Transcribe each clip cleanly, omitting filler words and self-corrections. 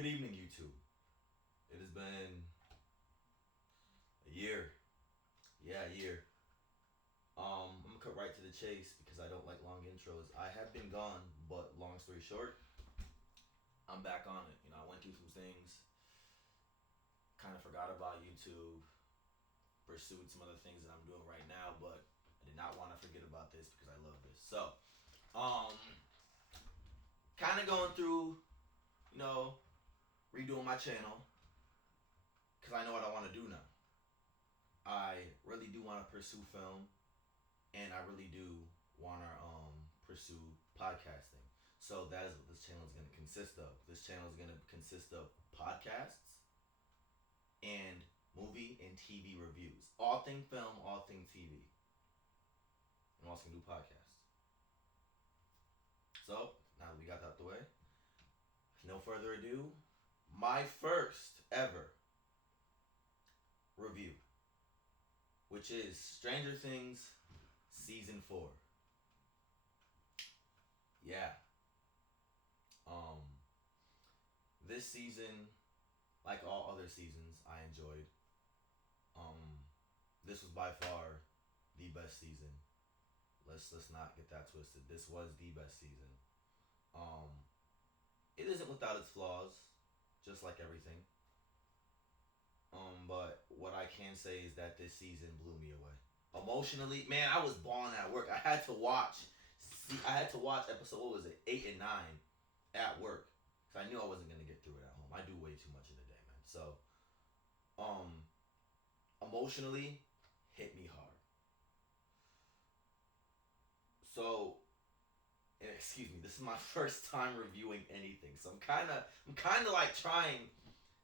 Good evening, YouTube. It has been a year. Yeah, a year. I'm gonna cut right to the chase because I don't like long intros. I have been gone, but long story short, I'm back on it. I went through some things, kind of forgot about YouTube, pursued some other things that I'm doing right now, but I did not want to forget about this because I love this. So, um, kind of going through, you know, redoing my channel because I know what I want to do now. I really do want to pursue film and I really do want to pursue podcasting. So that is what this channel is going to consist of. This channel is going to consist of podcasts and movie and TV reviews. All thing film, all thing TV. I'm also going to do podcasts. So now that we got that out the way, no further ado, my first ever review, which is Stranger Things Season 4. Yeah. Um, this season, like all other seasons, I enjoyed. Um, this was by far the best season. Let's not get that twisted. This was the best season. Um, it isn't without its flaws, just like everything. But what I can say is that this season blew me away. Emotionally, man, I was balling at work. I had to watch. See, I had to watch episode. What was it? 8 and 9 at work, because I knew I wasn't gonna get through it at home. I do way too much in a day, man. So, um, emotionally, hit me hard. So, and excuse me, this is my first time reviewing anything, so I'm kind of like trying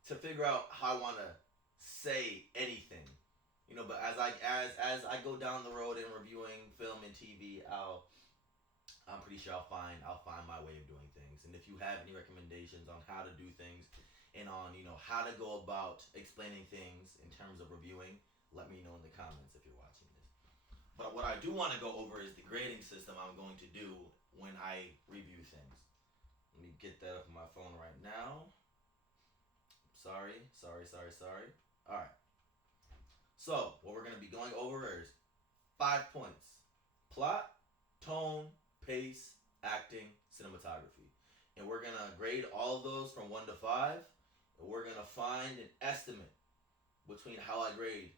to figure out how I want to say anything, But as I go down the road in reviewing film and TV, I'm pretty sure I'll find my way of doing things. And if you have any recommendations on how to do things, and on how to go about explaining things in terms of reviewing, let me know in the comments if you're watching this. But what I do want to go over is the grading system I'm going to do when I review things. Let me get that up on my phone right now. Sorry. All right. So what we're going to be going over is 5 points: plot, tone, pace, acting, cinematography. And we're going to grade all of those from 1 to 5. And we're going to find an estimate between how I grade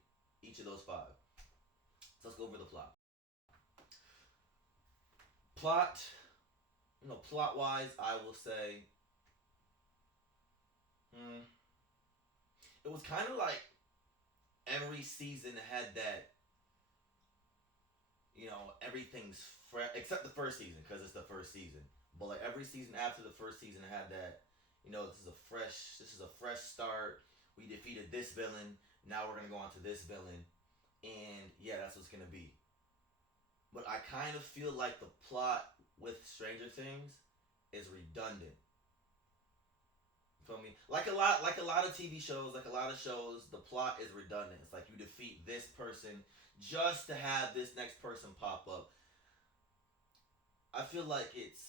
each of those 5. So let's go over the plot. Plot, plot wise, I will say, it was kind of like every season had that, everything's fresh, except the first season, because it's the first season. But like every season after the first season had that, this is a fresh start. We defeated this villain. Now we're gonna go on to this villain, and yeah, that's what's gonna be. But I kind of feel like the plot with Stranger Things is redundant. You feel me? Like a lot of TV shows, like a lot of shows, the plot is redundant. It's like you defeat this person just to have this next person pop up. I feel like it's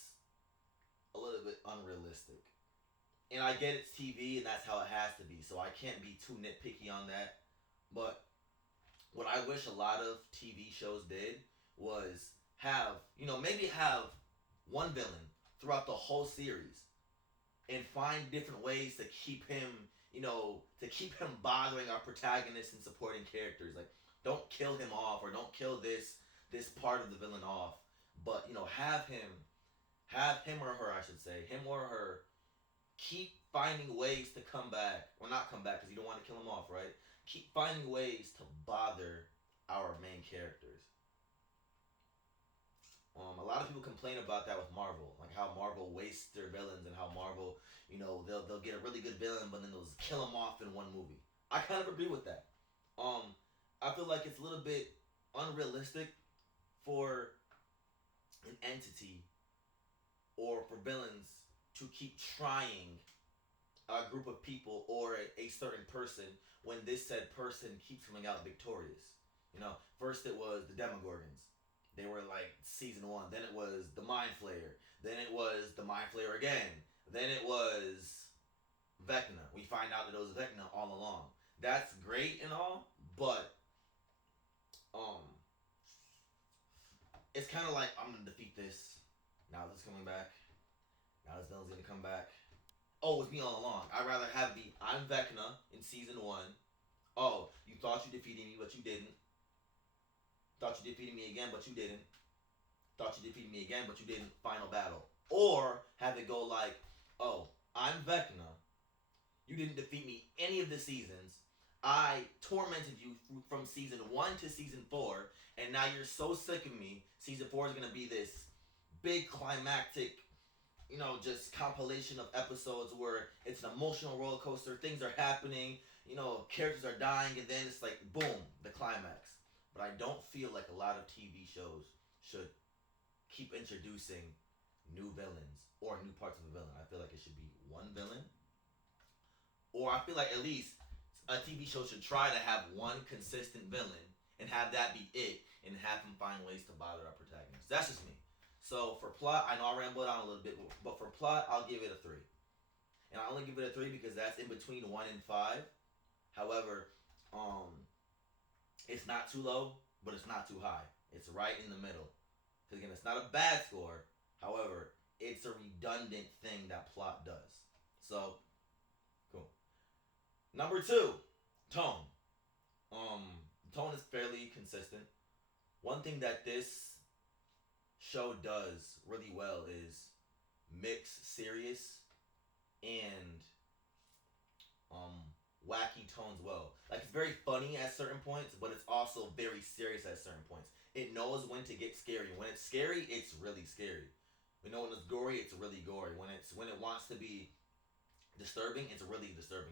a little bit unrealistic. And I get it's TV and that's how it has to be, so I can't be too nitpicky on that. But what I wish a lot of TV shows did was maybe have one villain throughout the whole series and find different ways to keep him, bothering our protagonists and supporting characters. Like, don't kill him off, or don't kill this part of the villain off, but have him or her, I should say, him or her, keep finding ways to come back, or not come back because you don't want to kill him off, right? Keep finding ways to bother our main characters. A lot of people complain about that with Marvel, like how Marvel wastes their villains, and how Marvel, they'll get a really good villain, but then they'll just kill him off in one movie. I kind of agree with that. Um, I feel like it's a little bit unrealistic for an entity, or for villains, to keep trying a group of people, or a certain person, when this said person keeps coming out victorious. First it was the Demogorgons. They were like season 1. Then it was the Mind Flayer. Then it was the Mind Flayer again. Then it was Vecna. We find out that it was Vecna all along. That's great and all, but um, it's kind of like I'm gonna defeat this. Now this coming back. Now this villain's gonna come back. Oh, it's me all along. I'd rather have the I'm Vecna in season one. Oh, you thought you defeated me, but you didn't. Thought you defeated me again, but you didn't. Thought you defeated me again, but you didn't. Final battle. Or have it go like, oh, I'm Vecna. You didn't defeat me any of the seasons. I tormented you from season 1 to season 4, and now you're so sick of me. Season 4 is going to be this big climactic, just compilation of episodes where it's an emotional roller coaster. Things are happening, characters are dying, and then it's like, boom, the climax. But I don't feel like a lot of TV shows should keep introducing new villains or new parts of a villain. I feel like it should be one villain, or I feel like at least a TV show should try to have one consistent villain and have that be it, and have him find ways to bother our protagonists. That's just me. So for plot, I know I rambled on a little bit, but for plot, I'll give it a 3. And I only give it a 3 because that's in between 1 and 5. However, um, it's not too low, but it's not too high. It's right in the middle. Because again, it's not a bad score. However, it's a redundant thing that plot does. So, cool. Number 2, tone. Tone is fairly consistent. One thing that this show does really well is mix serious and um wacky tones well. Like, it's very funny at certain points, but it's also very serious at certain points. It knows when to get scary. When it's scary, it's really scary. We know when it's gory, it's really gory. When it wants to be disturbing, it's really disturbing.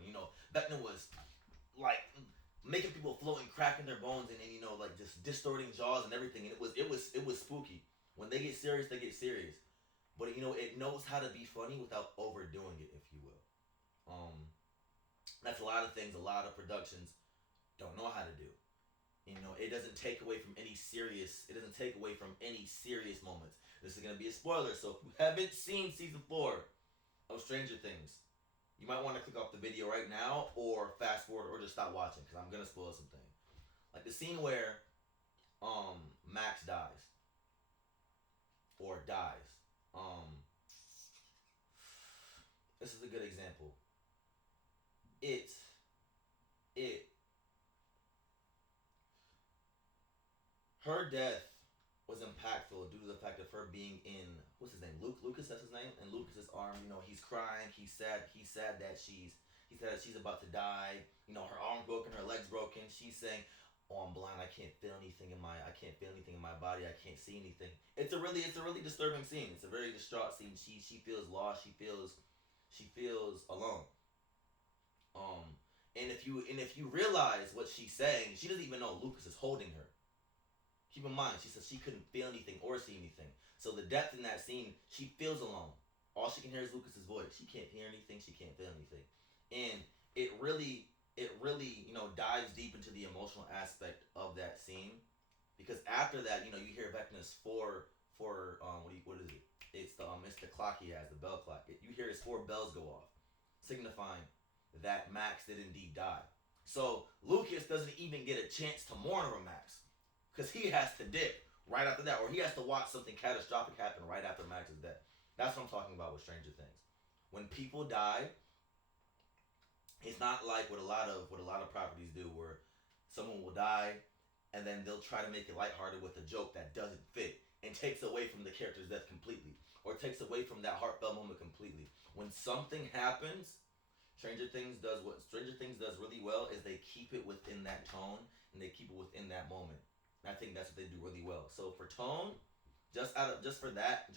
Vecna was like making people float and cracking their bones, and then like just distorting jaws and everything. And it was spooky. When they get serious, they get serious. But it knows how to be funny without overdoing it, if you will. That's a lot of things. A lot of productions don't know how to do. It doesn't take away from any serious. It doesn't take away from any serious moments. This is gonna be a spoiler, so if you haven't seen season 4 of Stranger Things, you might want to click off the video right now, or fast forward, or just stop watching, because I'm gonna spoil something. Like the scene where Max dies or dies. This is a good example. It it Her death was impactful due to the fact of her being in, what's his name, Lucas, that's his name, and Lucas's arm. He's crying. He's sad. He's sad that she's about to die. Her arm's broken, her legs broken. She's saying, "Oh, I'm blind. I can't feel anything in my body. I can't see anything." It's a really disturbing scene. It's a very distraught scene. She feels lost. She feels alone. And if you realize what she's saying, she doesn't even know Lucas is holding her. Keep in mind, she says she couldn't feel anything or see anything. So the depth in that scene, she feels alone. All she can hear is Lucas's voice. She can't hear anything. She can't feel anything. And it really dives deep into the emotional aspect of that scene. Because after that, you hear Vecna's four what is it? It's the clock he has, the bell clock. You hear his 4 bells go off, signifying that Max did indeed die. So Lucas doesn't even get a chance to mourn over Max, because he has to dip right after that, or he has to watch something catastrophic happen right after Max's death. That's what I'm talking about with Stranger Things. When people die, it's not like what a lot of properties do, where someone will die and then they'll try to make it lighthearted with a joke that doesn't fit and takes away from the character's death completely, or takes away from that heartfelt moment completely. When something happens, Stranger Things does really well is they keep it within that tone, and they keep it within that moment. And I think that's what they do really well. So for tone, just for that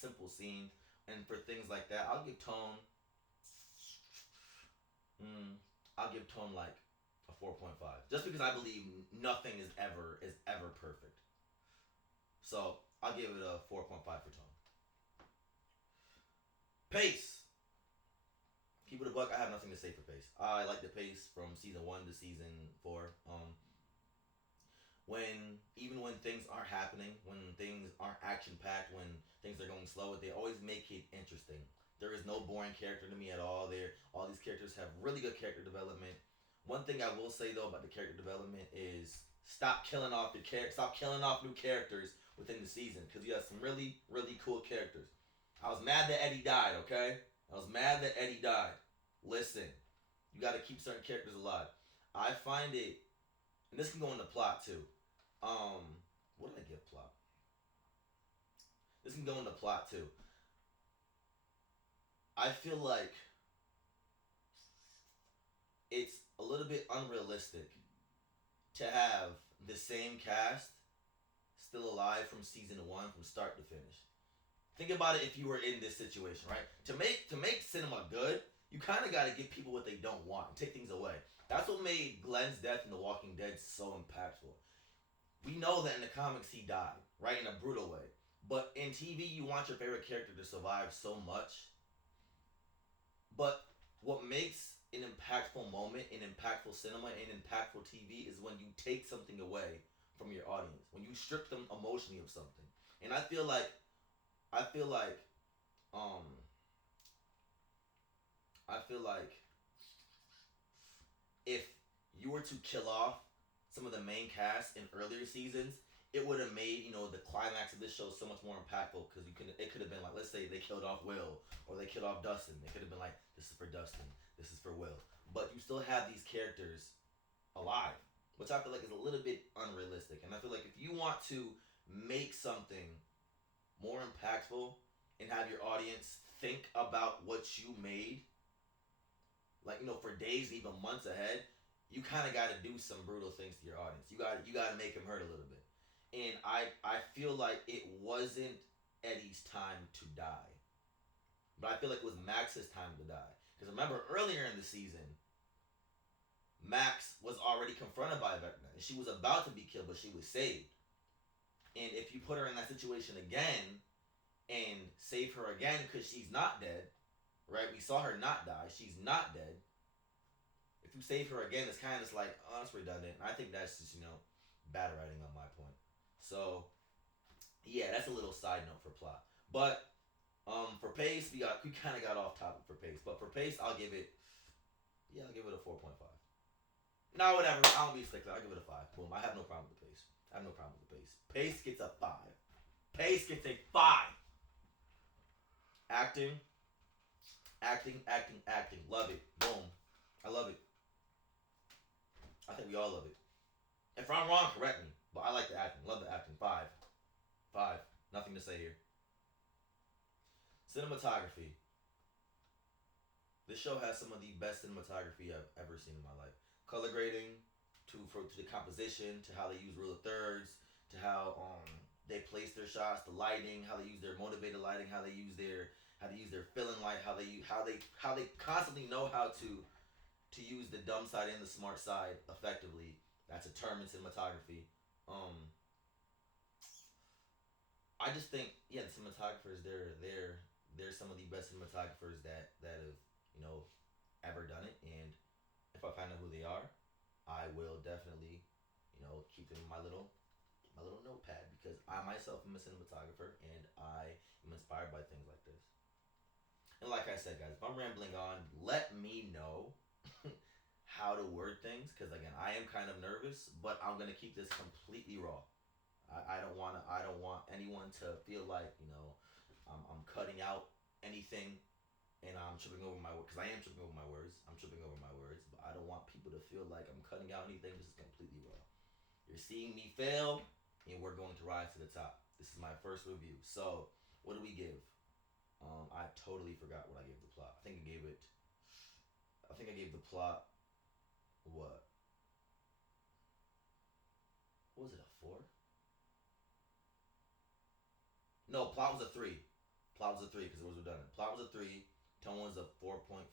simple scene, and for things like that, mm, I'll give tone like a 4.5, just because I believe nothing is ever perfect. So I'll give it a 4.5 for tone. Pace. Keep it a buck. I have nothing to say for pace. I like the pace from season 1 to season 4. Even when things aren't happening, when things aren't action packed, when things are going slow, they always make it interesting. There is no boring character to me at all. There, all these characters have really good character development. One thing I will say though about the character development is stop killing off new characters within the season because you have some really cool characters. I was mad that Eddie died. Okay, I was mad that Eddie died. Listen, you got to keep certain characters alive. I find it, and this can go into plot too. Um, what did I give plot? This can go into plot too. I feel like it's a little bit unrealistic to have the same cast still alive from season one from start to finish. Think about it if you were in this situation, right? To make cinema good, you kind of got to give people what they don't want and take things away. That's what made Glenn's death in The Walking Dead so impactful. We know that in the comics he died, right, in a brutal way. But in TV, you want your favorite character to survive so much. But what makes an impactful moment in impactful cinema and impactful TV is when you take something away from your audience, when you strip them emotionally of something. And I feel like, um, I feel like if you were to kill off some of the main cast in earlier seasons, it would have made the climax of this show so much more impactful because it could have been like, let's say they killed off Will or they killed off Dustin. It could have been like, this is for Dustin, this is for Will, but you still have these characters alive, which I feel like is a little bit unrealistic. And I feel like if you want to make something more impactful and have your audience think about what you made, like for days, even months ahead, you kind of got to do some brutal things to your audience. You got to make them hurt a little bit. And I feel like it wasn't Eddie's time to die, but I feel like it was Max's time to die. Because remember earlier in the season, Max was already confronted by Vecna, and she was about to be killed, but she was saved. And if you put her in that situation again and save her again because she's not dead, right? We saw her not die. She's not dead. If you save her again, it's kind of just like, oh, that's redundant. And I think that's just, bad writing on my point. So, yeah, that's a little side note for plot. But for pace, we kind of got off topic for pace. But for pace, I'll give it a 4.5. No, whatever. I don't be stickler. I'll give it a 5. Boom. I have no problem with the pace. I have no problem with the pace. Pace gets a 5. Pace gets a 5. Acting, acting. Love it. Boom. I love it. I think we all love it. If I'm wrong, correct me. But I like the acting. Love the acting. 5. 5. Nothing to say here. Cinematography. This show has some of the best cinematography I've ever seen in my life. Color grading, to the composition, to how they use rule of thirds, to how they place their shots, the lighting, how they use their motivated lighting, how they use their filling light, how they constantly know how to use the dumb side and the smart side effectively. That's a term in cinematography. Um, I just think, yeah, the cinematographers, they're some of the best cinematographers that have you know ever done it. And if I find out who they are, I will definitely keep them in my little notepad because I myself am a cinematographer and I am inspired by things like this. And like I said, guys, if I'm rambling on, let me know how to word things because again, I am kind of nervous, but I'm gonna keep this completely raw. I don't want anyone to feel like I'm cutting out anything and I'm tripping over my words because I am tripping over my words. I'm tripping over my words, but I don't want people to feel like I'm cutting out anything. This is completely raw. You're seeing me fail, and we're going to rise to the top. This is my first review. So, what do we give? I totally forgot what I gave the plot. I think I gave it. I think I gave the plot what? What was it, a 4? No, plot was a 3. Plot was a 3 because it was redundant. Plot was a 3. Tone was a 4.5.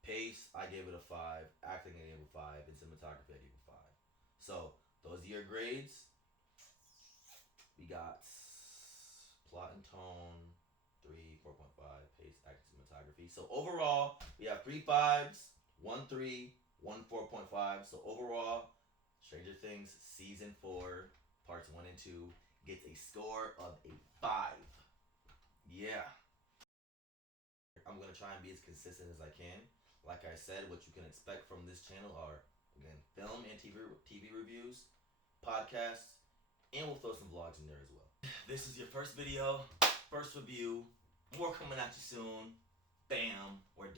Pace, I gave it a 5. Acting, I gave it a 5. And cinematography, I gave it a 5. So, those are your grades. We got plot and tone, 3, 4.5, pace, acting, cinematography. So, overall, we have 3 5s, 1 3, 1 4.5. So, overall, Stranger Things Season 4, Parts 1 and 2, gets a score of a 5. Yeah. I'm gonna try and be as consistent as I can. Like I said, what you can expect from this channel are, again, film and TV reviews, podcasts, and we'll throw some vlogs in there as well. This is your first video, first review. More coming at you soon. Bam, we're done.